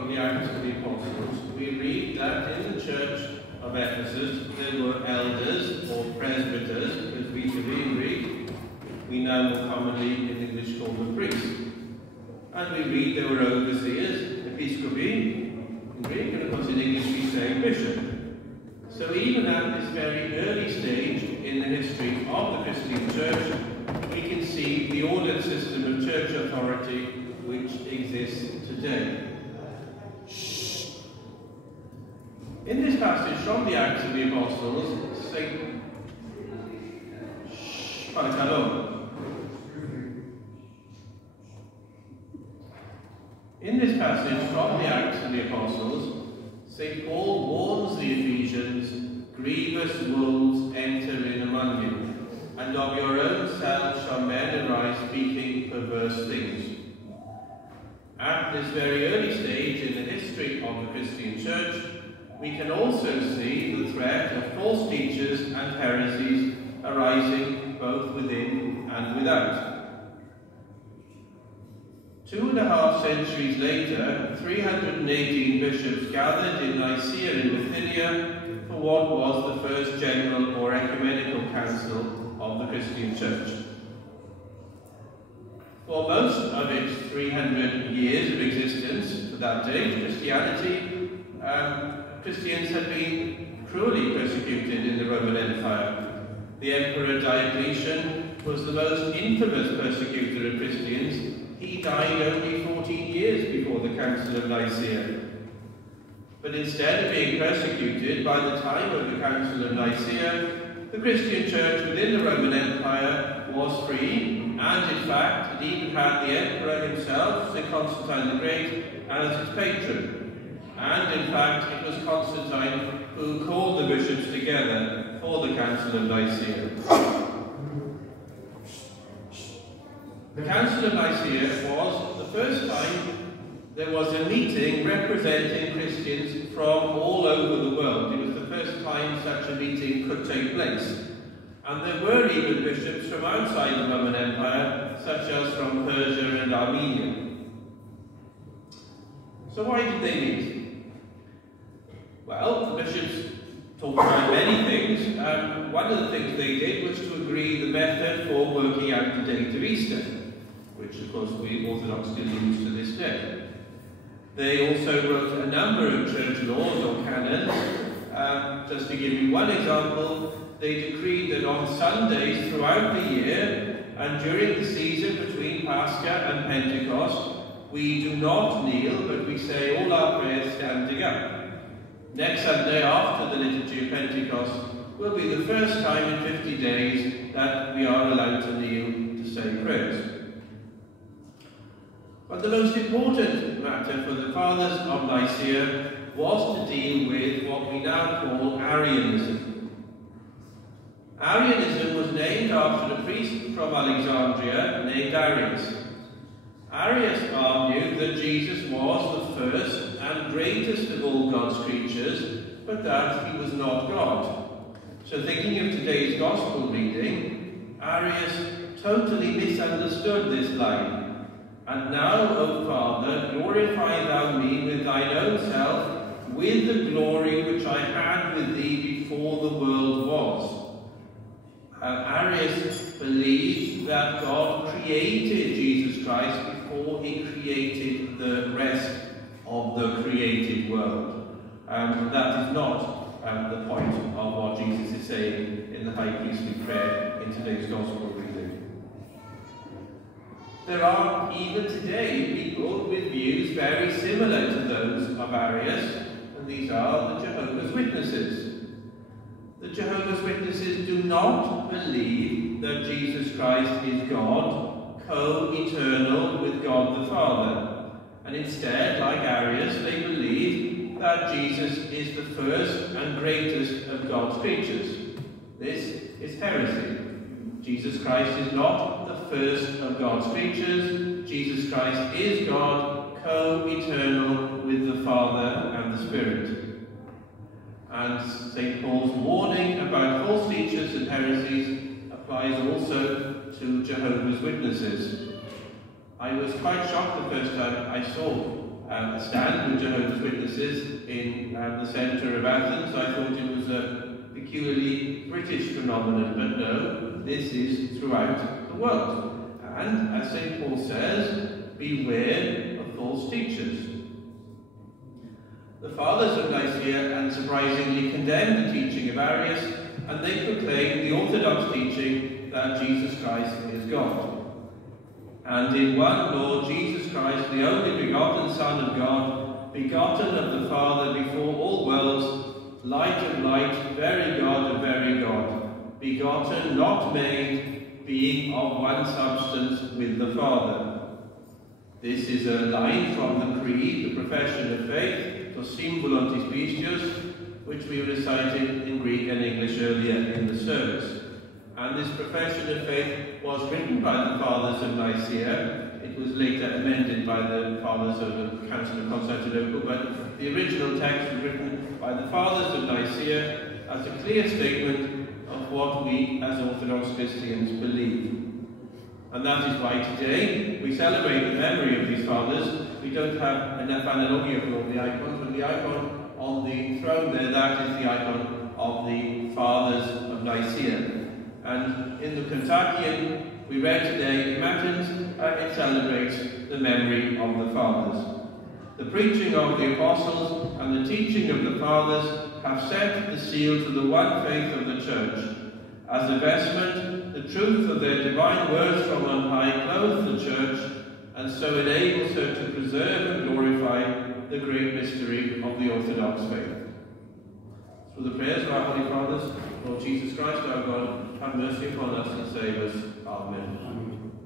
from the Acts of the Apostles, we read that in the church of Ephesus there were elders or presbyters, as we should be in Greek. We now more commonly in English call them priests. And we read there were overseers, episcopi, in Greek, and of course in English we say bishop. So even at this very early stage in the history of the Christian church, we can see the ordered system of church authority which exists today. In this passage from the Acts of the Apostles, In this passage from the Acts of the Apostles, St. Paul warns the Ephesians, "Grievous wolves enter in among you, and of your own selves shall men arise speaking perverse things." At this very early stage in the history of the Christian church, we can also see the threat of false teachers and heresies arising both within and without. 2.5 centuries later, 318 bishops gathered in Nicaea in Bithynia for what was the first general or ecumenical council of the Christian church. For most of its 300 years of existence to that date, Christians had been cruelly persecuted in the Roman Empire. The Emperor Diocletian was the most infamous persecutor of Christians. He died only 14 years before the Council of Nicaea. But instead of being persecuted by the time of the Council of Nicaea, the Christian church within the Roman Empire was free, and in fact it even had the Emperor himself, St. Constantine the Great, as its patron. And in fact it was Constantine who called the bishops together for the Council of Nicaea. The Council of Nicaea was the first time there was a meeting representing Christians from all over the world. It was the first time such a meeting could take place. And there were even bishops from outside the Roman Empire, such as from Persia and Armenia. So why did they meet? Well, the bishops talked about many things. One of the things they did was to agree the method for working out the date of Easter, which of course we Orthodox still use to this day. They also wrote a number of church laws or canons. Just to give you one example, they decreed that on Sundays throughout the year and during the season between Pascha and Pentecost, we do not kneel, but we say all our prayers standing up. Next Sunday after the Liturgy of Pentecost will be the first time in 50 days that we are allowed to kneel to say prayers. But the most important matter for the fathers of Nicaea was to deal with what we now call Arianism. Arianism was named after a priest from Alexandria named Arius. Arius argued that Jesus was the first and greatest of all God's creatures, but that he was not God. So thinking of today's Gospel reading, Arius totally misunderstood this line. "And now, O Father, glorify thou me with thine own self, with the glory which I had with thee before the world was." Arius believed that God created Jesus Christ before he created the rest of the created world. That is not the point of what Jesus is saying in the high priestly prayer in today's Gospel reading. There are even today people with views very similar to those of Arius, and these are the Jehovah's Witnesses. The Jehovah's Witnesses do not believe that Jesus Christ is God, co-eternal with God the Father. And instead, like Arius, they believe that Jesus is the first and greatest of God's creatures. This is heresy. Jesus Christ is not the first of God's creatures. Jesus Christ is God, co-eternal with the Father and the Spirit. And St. Paul's warning about false teachers and heresies applies also to Jehovah's Witnesses. I was quite shocked the first time I saw a stand with Jehovah's Witnesses in the centre of Athens. I thought it was a peculiarly British phenomenon, but no, this is throughout the world. And as St. Paul says, beware of false teachers. The fathers of Nicaea unsurprisingly condemned the teaching of Arius, and they proclaimed the orthodox teaching that Jesus Christ is God. And in one Lord Jesus Christ, the only begotten Son of God, begotten of the Father before all worlds, light of light, very God of very God, begotten, not made, being of one substance with the Father. This is a line from the Creed, the Profession of Faith, to Symbol Antis Pistius, which we recited in Greek and English earlier in the service. And this Profession of Faith was written by the Fathers of Nicaea. It was later amended by the Fathers of the Council of Constantinople, but the original text was written by the Fathers of Nicaea as a clear statement of what we as Orthodox Christians believe. And that is why today we celebrate the memory of these Fathers. We don't have enough analogia for all the icons, but the icon on the throne there, that is the icon of the Fathers of Nicaea. And in the Kontakion we read today in Matins, it celebrates the memory of the Fathers. The preaching of the Apostles and the teaching of the Fathers have set the seal to the one faith of the Church. As a vestment, the truth of their divine words from on high clothes the Church, and so enables her to preserve and glorify the great mystery of the Orthodox faith. Through the prayers of our Holy Fathers, Lord Jesus Christ our God, have mercy upon us and save us. Amen. Amen.